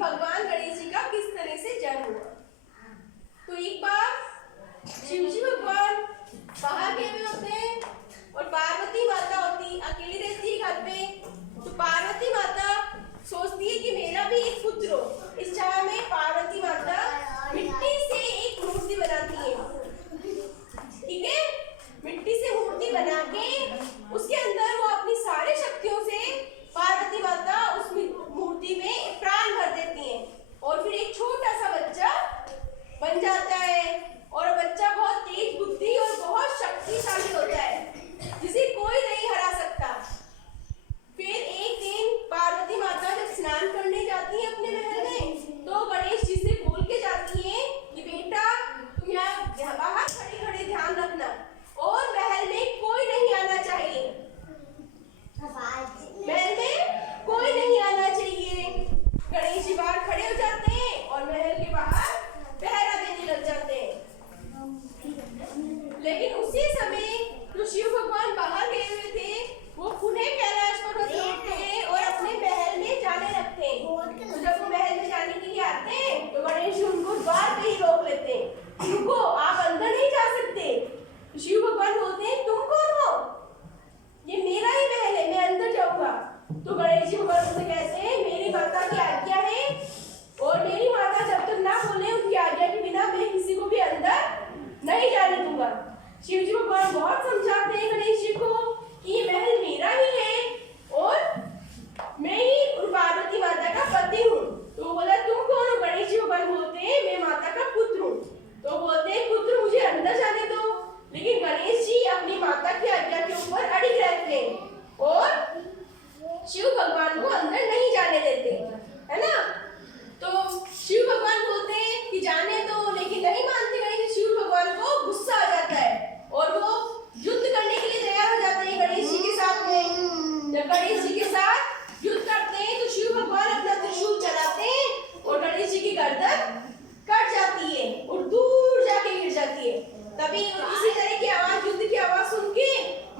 भगवान गणेश जी का किस तरह से जन्म हुआ। तो एक बार शिव जी भगवान बाहर गए हुए होते हैं और पार्वती माता होती अकेली रहती है घर पे। तो पार्वती माता सोचती है कि मेरा भी एक पुत्र हो। इस चाह में पार्वती माता मिट्टी से एक मूर्ति बनाती है, ठीक है। मिट्टी से मूर्ति बना के उसके अंदर वो अपनी सारी शक्तियों से पार्वती माता उस मूर्ति में प्राण भर देती हैं और फिर एक छोटा सा बच्चा बन जाता है। और बच्चा बहुत तेज बुद्धि और बहुत शक्तिशाली होता है जिसे कोई नहीं हरा सकता। फिर एक दिन पार्वती माता जब स्नान करने जाती है अपने महल में, तो गणेश जी से बोल के जाती है कि बेटा तुम यहाँ बाहर खड़े खड़े ध्यान रखना और महल में कोई नहीं आना चाहिए, महल में कोई नहीं आना चाहिए। गणेश जी बाहर खड़े हो जाते हैं और महल के बाहर पहरा देने लग जाते हैं। लेकिन उसी समय जो शिव भगवान बाहर गए हुए थे वो पुनः कैलाश पर्वत लौटते हैं और अपने महल में जाने लगते हैं। तो जब वो महल में जाने के लिए आते हैं तो गणेश जी उनको द्वार पे ही रोक लेते हैं। रुको, आप अंदर नहीं जा सकते। तो शिव भगवान बोलते हैं तुम कौन हो, ये मेरा ही महल है, मैं अंदर जाऊंगा। तो गणेश जी भगवान उनसे कहते हैं मेरी माता की आज्ञा है और मेरी माता जब तक ना बोले उनकी आज्ञा के बिना मैं किसी को भी अंदर नहीं जाने दूंगा। शिव जी भगवान बहुत समझाते हैं गणेश जी को कि ये महल मेरा ही है और मैं ही पार्वती माता का पति हूँ। तो वो बोला तुम कौन हो। गणेश जी भगवान बोलते हैं मैं माता का पुत्र हूँ। तो बोलते हैं पुत्र मुझे अंदर जाने दो। लेकिन गणेश जी अपनी माता की आज्ञा के ऊपर अड़िग रहते हैं और शिव भगवान को अंदर नहीं जाने देते, है ना। तो शिव भगवान बोलते हैं कि जाने दो, लेकिन नहीं मानते गणेश। शिव भगवान को गुस्सा आ जाता है और वो युद्ध करने के लिए तैयार हो जाते हैं गणेश जी के साथ में। जब गणेश जी के साथ युद्ध करते हैं तो शिव भगवान अपना त्रिशूल चलाते हैं और गणेश जी की गर्दन कट जाती है और दूर जाके गिर जाती है। तभी किसी तरह की आवाज, युद्ध की आवाज सुन के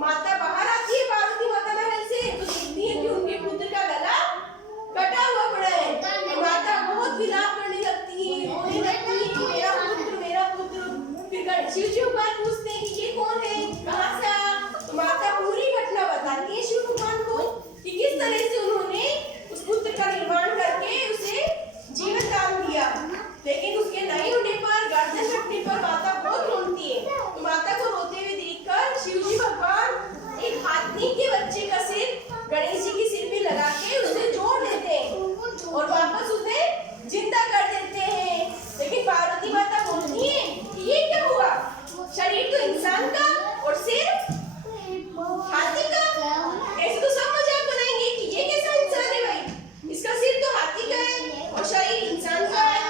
माता बाहर आती है पार्वती माता महल से। तो देखती है कि उनके पुत्र का गला कटा हुआ पड़ा है। तो माता बहुत विलाप करने लगती है, रोने लगती है कि मेरा पुत्र, मेरा पुत्र। फिर शिव जी भगवान पूछते हैं कि ये कौन है, कहाँ से आया। तो माता पूरी घटना बताती है शिव भगवान को कि किस तरह से उन्होंने उस पुत्र का निर्माण करके उसे जीवन दान दिया। लेकिन उसके नहीं होने पर, गर्दन कटने पर माता बहुत रोती है। तो माता को रोते हुए देखकर शिव जी भगवान एक हाथी के बच्चे का सिर गणेश जी के सिर पे लगा के उसे जोड़ देते हैं और वापस उसे जिंदा कर देते हैं। लेकिन पार्वती माता बोलती है कि ये क्या हुआ, शरीर तो इंसान का और सिर हाथी का। ऐसे तो सब मजाक बनाएंगे कि ये कैसा इंसान है भाई, इसका सिर तो हाथी का है और शरीर इंसान का है,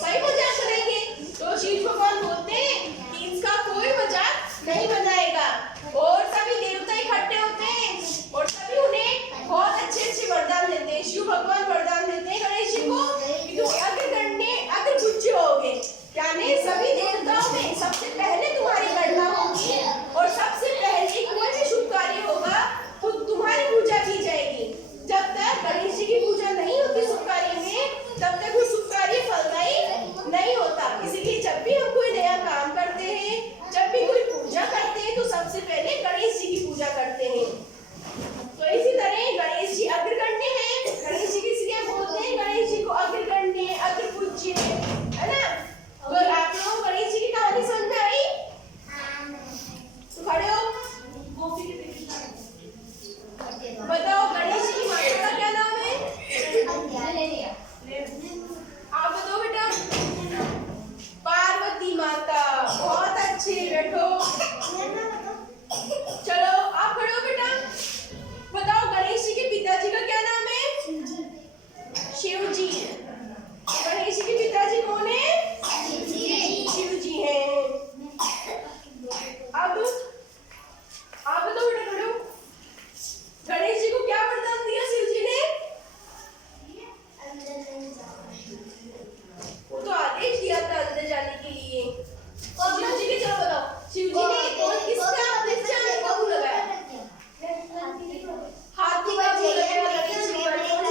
सही मजाक करेंगे। तो शिव भगवान बोलते हैं कि इसका कोई मजाक नहीं बनाएगा। और सभी देवता इकट्ठे होते हैं और सभी उन्हें बहुत अच्छे अच्छे वरदान देते हैं। शिव भगवान वरदान देते हैं गणेश जी को कि तुम अग्र पूज्य होगे, यानी सभी देवताओं में सबसे पहले तुम्हारी गणना होगी और सबसे पहले कोई भी शुभ कार्य होगा तो तुम्हारी पूजा की जाएगी। जब तक गणेश जी की पूजा नहीं होती शुभ कार्य में, तब तक कोई शुभ कार्य फलदायी नहीं होता। इसीलिए जब भी हम कोई नया काम करते हैं, जब भी कोई पूजा करते हैं, तो सबसे पहले गणेश जी की पूजा करते हैं। तो इसी तरह गणेश जी अग्रगण्य हैं। गणेश जी किसलिए बोलते हैं गणेश जी को अग्रगण्य, अग्रपूज्य, है ना। तो आप लोगों को गणेश जी की कहानी समझ में आई? तो खड़े हो, बताओ